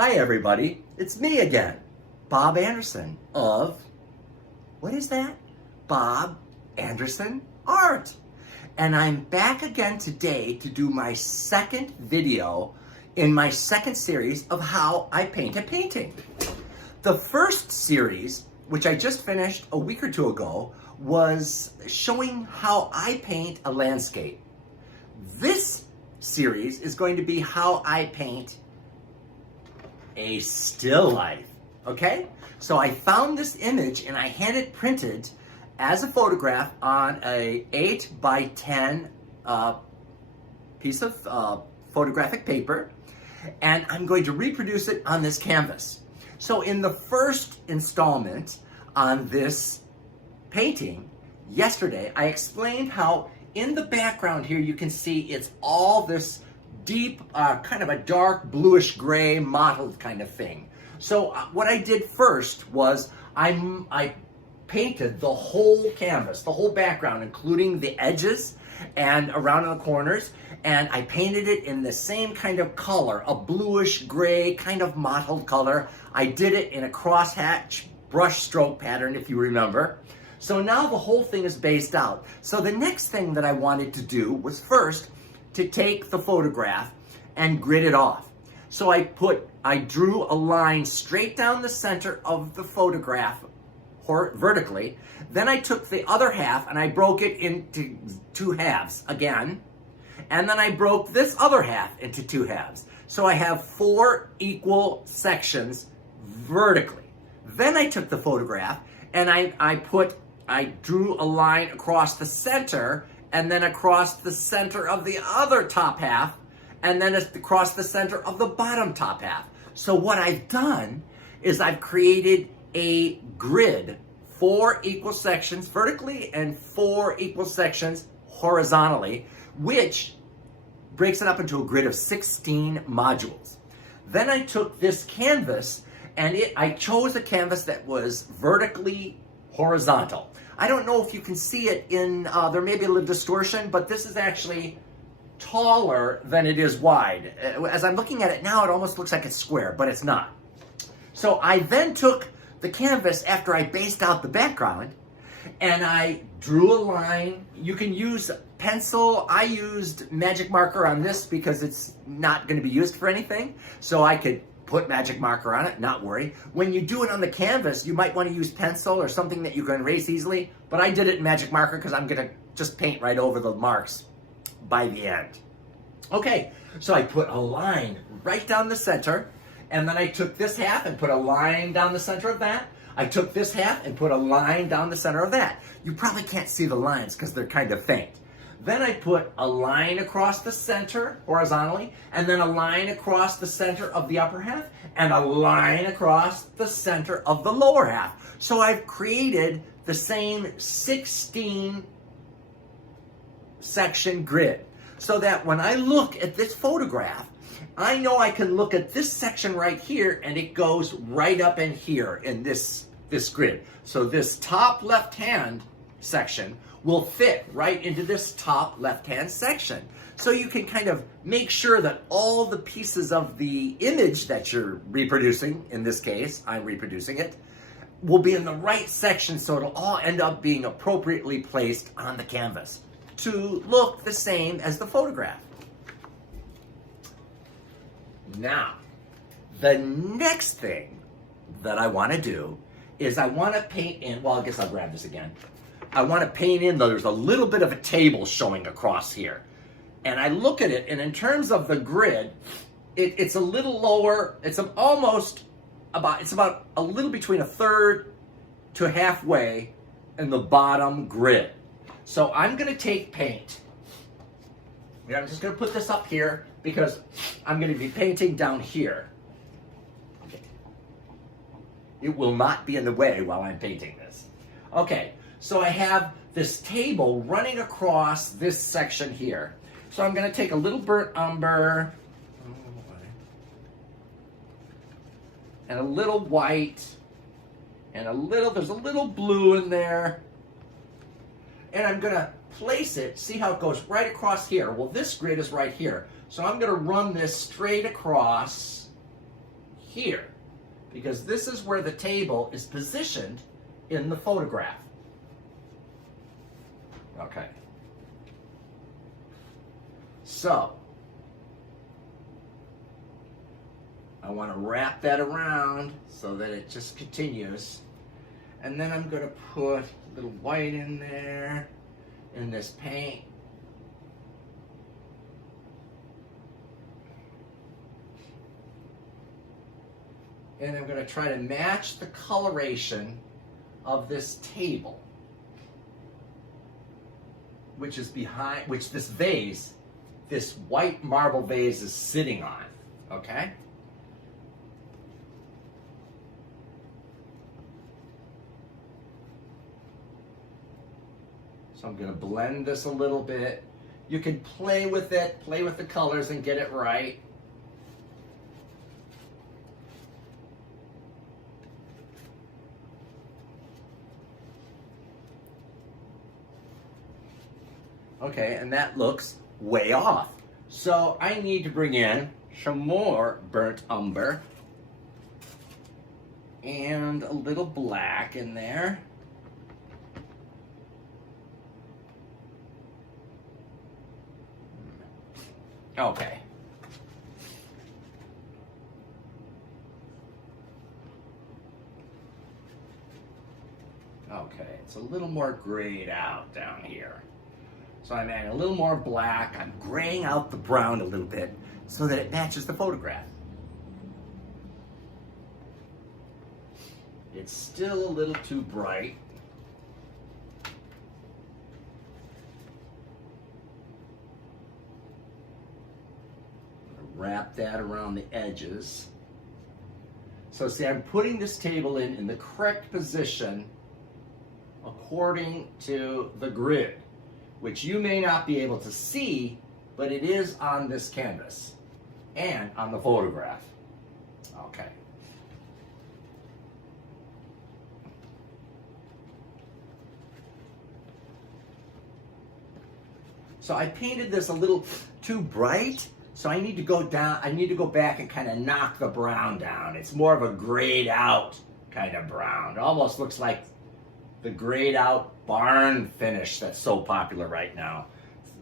Hi everybody, it's me again, Bob Anderson of, what is that? Bob Anderson Art. And I'm back again today to do my second video in my second series of how I paint a painting. The first series, which I just finished a week or two ago, was showing how I paint a landscape. This series is going to be how I paint a still life, okay? So I found this image and I had it printed as a photograph on a 8 by 10 piece of photographic paper, and I'm going to reproduce it on this canvas. So in the first installment on this painting, yesterday, I explained how in the background here you can see it's all this deep, kind of a dark bluish gray mottled kind of thing. So what I did first was I painted the whole canvas, the whole background, including the edges and around in the corners, and I painted it in the same kind of color, a bluish gray kind of mottled color. I did it in a crosshatch brush stroke pattern, if you remember. So now the whole thing is based out. So the next thing that I wanted to do was first to take the photograph and grid it off. So I drew a line straight down the center of the photograph vertically. Then I took the other half and I broke it into two halves again. And then I broke this other half into two halves. So I have 4 equal sections vertically. Then I took the photograph and I drew a line across the center and then across the center of the other top half and then across the center of the bottom top half. So what I've done is I've created a grid, 4 equal sections vertically and 4 equal sections horizontally, which breaks it up into a grid of 16 modules. Then I took this canvas and I chose a canvas that was vertically horizontal. I don't know if you can see it in, there may be a little distortion, but this is actually taller than it is wide. As I'm looking at it now, it almost looks like it's square, but it's not. So I then took the canvas after I based out the background and I drew a line. You can use pencil. I used magic marker on this because it's not going to be used for anything. So I could put magic marker on it, not worry. When you do it on the canvas, you might want to use pencil or something that you can erase easily, but I did it in magic marker because I'm going to just paint right over the marks by the end. Okay, so I put a line right down the center, and then I took this half and put a line down the center of that. I took this half and put a line down the center of that. You probably can't see the lines because they're kind of faint. Then I put a line across the center horizontally, and then a line across the center of the upper half, and a line across the center of the lower half. So I've created the same 16 section grid, so that when I look at this photograph, I know I can look at this section right here, and it goes right up in here in this grid. So this top left-hand section will fit right into this top left-hand section. So you can kind of make sure that all the pieces of the image that you're reproducing, in this case, I'm reproducing it, will be in the right section so it'll all end up being appropriately placed on the canvas to look the same as the photograph. Now, the next thing that I want to do is I want to paint in, well, I guess I'll grab this again. I want to paint in, there's a little bit of a table showing across here. And I look at it, and in terms of the grid, it's a little lower, it's about a little between a third to halfway in the bottom grid. So I'm going to take paint. I'm just going to put this up here because I'm going to be painting down here. Okay. It will not be in the way while I'm painting this. Okay. So I have this table running across this section here. So I'm going to take a little burnt umber and a little white and there's a little blue in there. And I'm going to place it, see how it goes right across here. Well, this grid is right here. So I'm going to run this straight across here, because this is where the table is positioned in the photograph. Okay. So, I want to wrap that around so that it just continues. And then I'm going to put a little white in there, in this paint. And I'm going to try to match the coloration of this table, which is behind, which this vase, this white marble vase is sitting on, okay? So I'm going to blend this a little bit. You can play with it, play with the colors and get it right. Okay, and that looks way off. So I need to bring in some more burnt umber and a little black in there. Okay. Okay, it's a little more grayed out down here. So I'm adding a little more black. I'm graying out the brown a little bit so that it matches the photograph. It's still a little too bright. Wrap that around the edges. So see, I'm putting this table in the correct position according to the grid, which you may not be able to see, but it is on this canvas and on the photograph. Okay. So I painted this a little too bright, so I need to go down, I need to go back and kind of knock the brown down. It's more of a grayed out kind of brown. It almost looks like the grayed out barn finish that's so popular right now.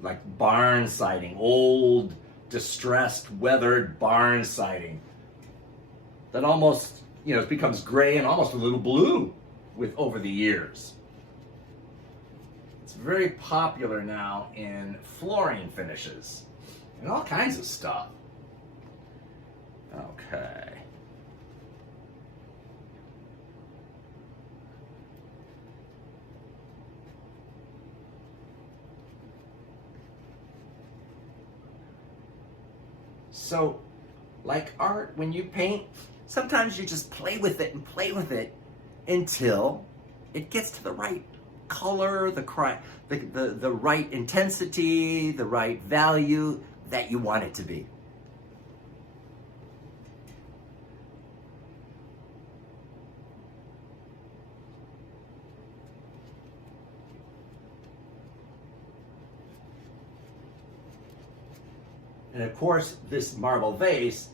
Like barn siding, old, distressed, weathered barn siding. That almost, it becomes gray and almost a little blue over the years. It's very popular now in flooring finishes and all kinds of stuff. Okay. So, like art, when you paint, sometimes you just play with it and play with it until it gets to the right color, the right intensity, the right value that you want it to be. And of course, this marble vase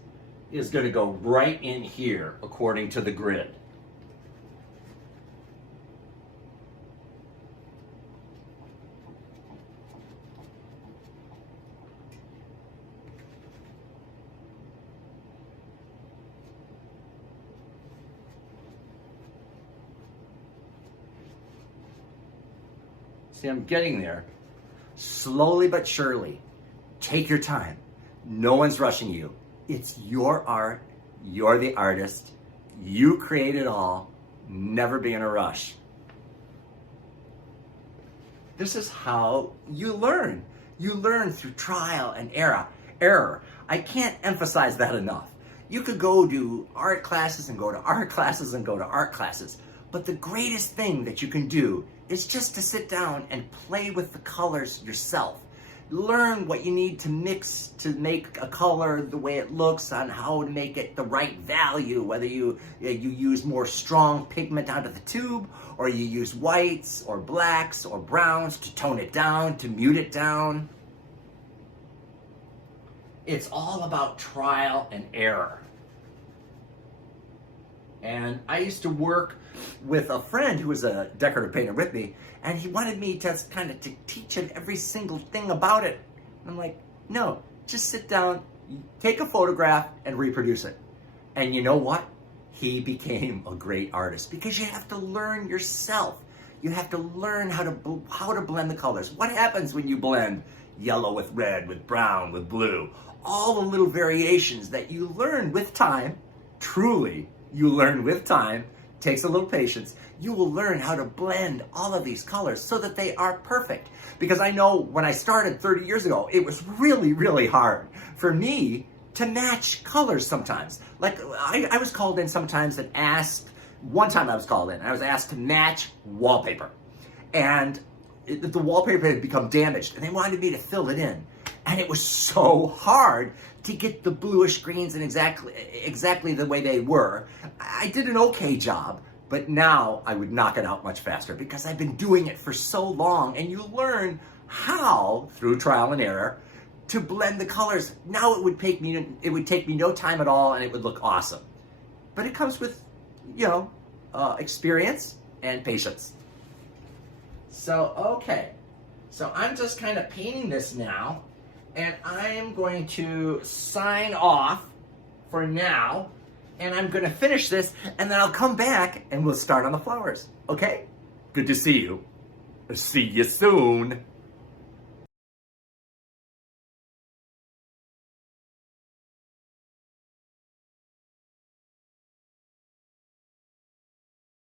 is going to go right in here according to the grid. See, I'm getting there. Slowly but surely. Take your time. No one's rushing you. It's your art. You're the artist. You create it all. Never be in a rush. This is how you learn. You learn through trial and error. I can't emphasize that enough. You could go to art classes and go to art classes and go to art classes. But the greatest thing that you can do is just to sit down and play with the colors yourself. Learn what you need to mix to make a color the way it looks, on how to make it the right value, whether you use more strong pigment out of the tube, or you use whites or blacks or browns to tone it down, to mute it down. It's all about trial and error. And I used to work with a friend who was a decorative painter with me, and he wanted me to kind of to teach him every single thing about it. And I'm like, no, just sit down, take a photograph, and reproduce it. And you know what? He became a great artist because you have to learn yourself. You have to learn how to blend the colors. What happens when you blend yellow with red, with brown, with blue? All the little variations that you learn with time, truly, you learn with time, takes a little patience. You will learn how to blend all of these colors so that they are perfect. Because I know when I started 30 years ago, it was really, really hard for me to match colors sometimes. Like I was called in sometimes and asked, one time I was called in, I was asked to match wallpaper. And the wallpaper had become damaged and they wanted me to fill it in. And it was so hard to get the bluish greens in exactly the way they were. I did an okay job, but now I would knock it out much faster because I've been doing it for so long, and you learn how, through trial and error, to blend the colors. Now it would take me no time at all, and it would look awesome. But it comes with, experience and patience. So, okay. So I'm just kind of painting this now, and I am going to sign off for now, and I'm going to finish this, and then I'll come back and we'll start on the flowers. Okay? Good to see you. See you soon.